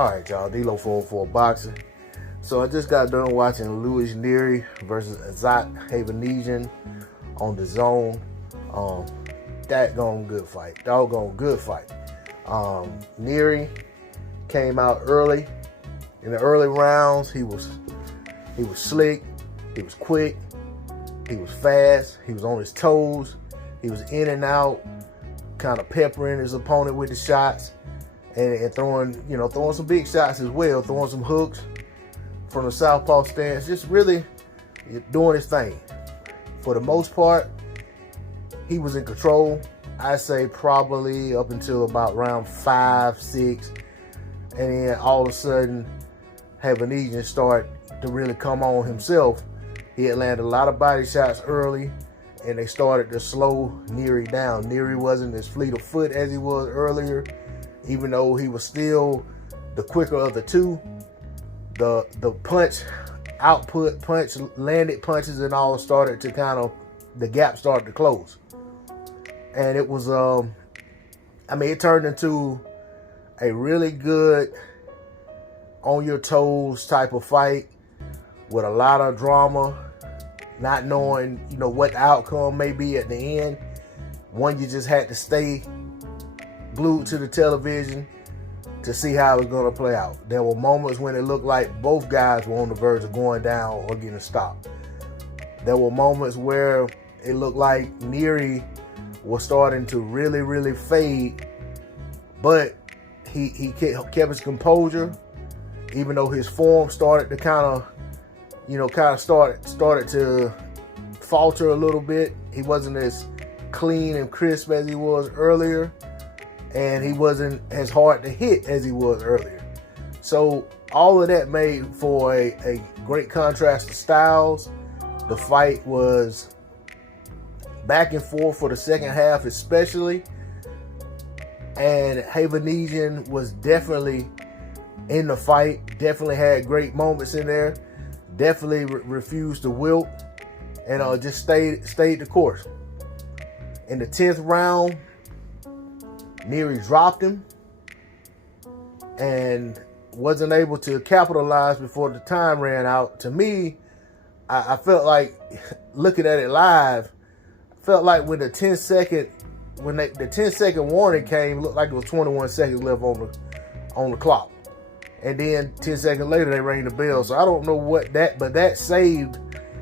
Alright, y'all, D-Lo 404 Boxing. So I just got done watching Nery versus Azat Hovhannysian on the Zone. Doggone good fight. Nery came out early. In the early rounds, he was slick, he was quick, he was fast, he was on his toes, he was in and out, kind of peppering his opponent with the shots. And throwing some big shots as well, throwing some hooks from the southpaw stance, just really doing his thing. For the most part, he was in control. I say probably up until about round 5, 6, and then all of a sudden, Hovhannysian started to really come on himself. He had landed a lot of body shots early, and they started to slow Nery down. Nery wasn't as fleet of foot as he was earlier. Even though he was still the quicker of the two, the punch output, landed punches and all started to the gap started to close. And it was, it turned into a really good on your toes type of fight with a lot of drama, not knowing, what the outcome may be at the end. One, you just had to stay glued to the television to see how it was going to play out. There were moments when it looked like both guys were on the verge of going down or getting stopped. There were moments where it looked like Nery was starting to really, really fade, but he kept his composure, even though his form started to started to falter a little bit. He wasn't as clean and crisp as he was earlier, and he wasn't as hard to hit as he was earlier. So all of that made for a great contrast of styles. The fight was back and forth for the second half especially, and Hovhannysian was definitely in the fight, definitely had great moments in there, definitely refused to wilt, and just stayed the course. In the 10th round, Nery dropped him and wasn't able to capitalize before the time ran out. To me, I felt like, looking at it live, felt like when the 10-second warning came, looked like it was 21 seconds left on the clock. And then 10 seconds later, they rang the bell. So I don't know but that saved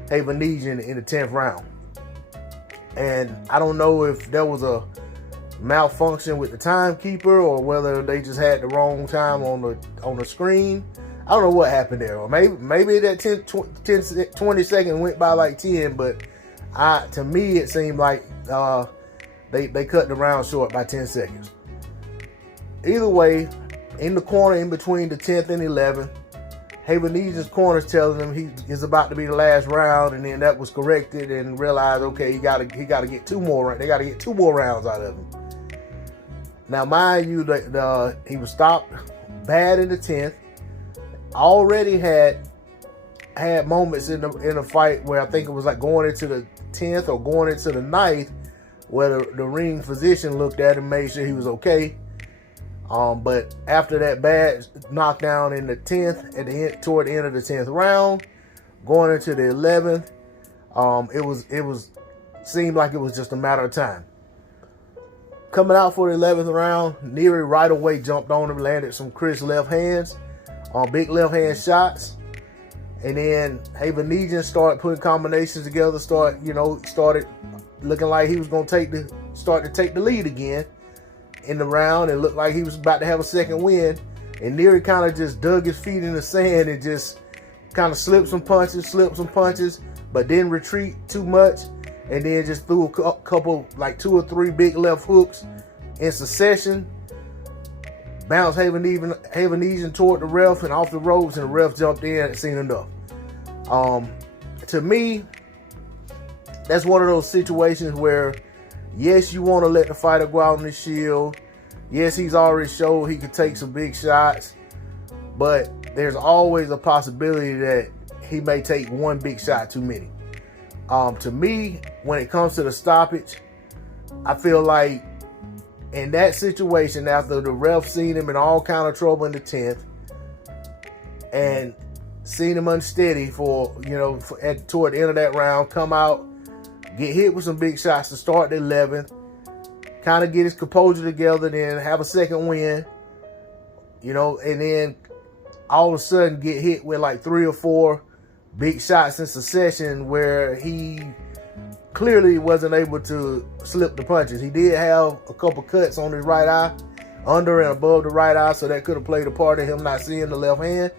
Hovhannysian in the 10th round. And I don't know if there was a malfunction with the timekeeper or whether they just had the wrong time on the screen. I don't know what happened there. Or maybe that 20 seconds went by like 10, but to me it seemed like they cut the round short by 10 seconds. Either way, in the corner in between the 10th and 11th, Hovhannysian's corner's telling him it's about to be the last round, and then that was corrected and realized, okay, he got to get two more. They got to get 2 more rounds out of him. Now, mind you, he was stopped bad in the 10th. Already had moments in the fight where I think it was like going into the 10th or going into the 9th, where the ring physician looked at him, made sure he was okay. But after that bad knockdown in the 10th, toward the end of the 10th round, going into the 11th, seemed like it was just a matter of time. Coming out for the 11th round, Nery right away jumped on him, landed some crisp left hands, big left hand shots, and then Hovhannysian started putting combinations together. Started looking like he was going to start to take the lead again in the round. It looked like he was about to have a second win, and Nery kind of just dug his feet in the sand and just kind of slipped some punches, but didn't retreat too much, and then just threw a couple, like 2 or 3 big left hooks in succession. Bounced Hovhannysian toward the ref and off the ropes, and the ref jumped in and seen enough. To me, that's one of those situations where, yes, you want to let the fighter go out on the shield. Yes, he's already showed he could take some big shots, but there's always a possibility that he may take one big shot too many. To me, when it comes to the stoppage, I feel like in that situation, after the ref seen him in all kind of trouble in the 10th, and seen him unsteady for, toward the end of that round, come out, get hit with some big shots to start the 11th, kind of get his composure together, then have a second win, and then all of a sudden get hit with like 3 or 4 big shots in succession where he clearly wasn't able to slip the punches. He did have a couple cuts on his right eye, under and above the right eye, so that could have played a part in him not seeing the left hand.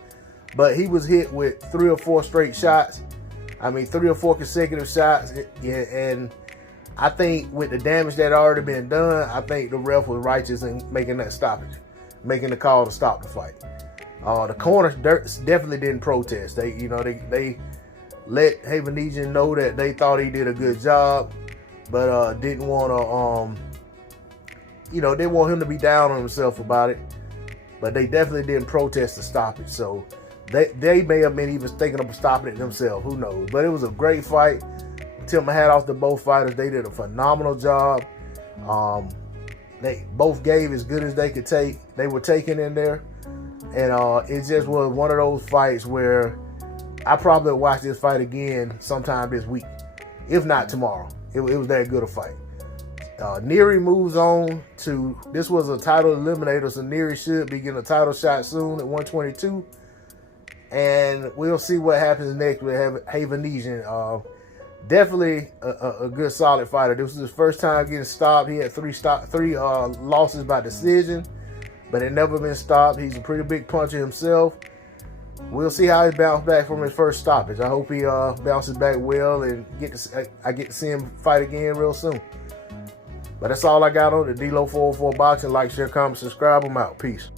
But he was hit with 3 or 4 straight shots. 3 or 4 consecutive shots. And I think with the damage that had already been done, I think the ref was righteous in making that stoppage, making the call to stop the fight. The corners definitely didn't protest. They let Hovhannysian know that they thought he did a good job, but didn't want to, didn't want him to be down on himself about it. But they definitely didn't protest the stoppage. So they may have been even thinking of stopping it themselves. Who knows? But it was a great fight. Tip my hat off to both fighters. They did a phenomenal job. They both gave as good as they could take. They were taking in there. And it just was one of those fights where I probably will watch this fight again sometime this week, if not tomorrow. It was that good a fight. Nery moves on to, this was a title eliminator, so Nery should be getting a title shot soon at 122. And we'll see what happens next with Hovhannysian. Definitely a good, solid fighter. This was his first time getting stopped. He had 3 losses by decision, but it never been stopped. He's a pretty big puncher himself. We'll see how he bounced back from his first stoppage. I hope he bounces back well and I get to see him fight again real soon. But that's all I got on the D-Lo 404 Boxing. Like, share, comment, subscribe. I'm out. Peace.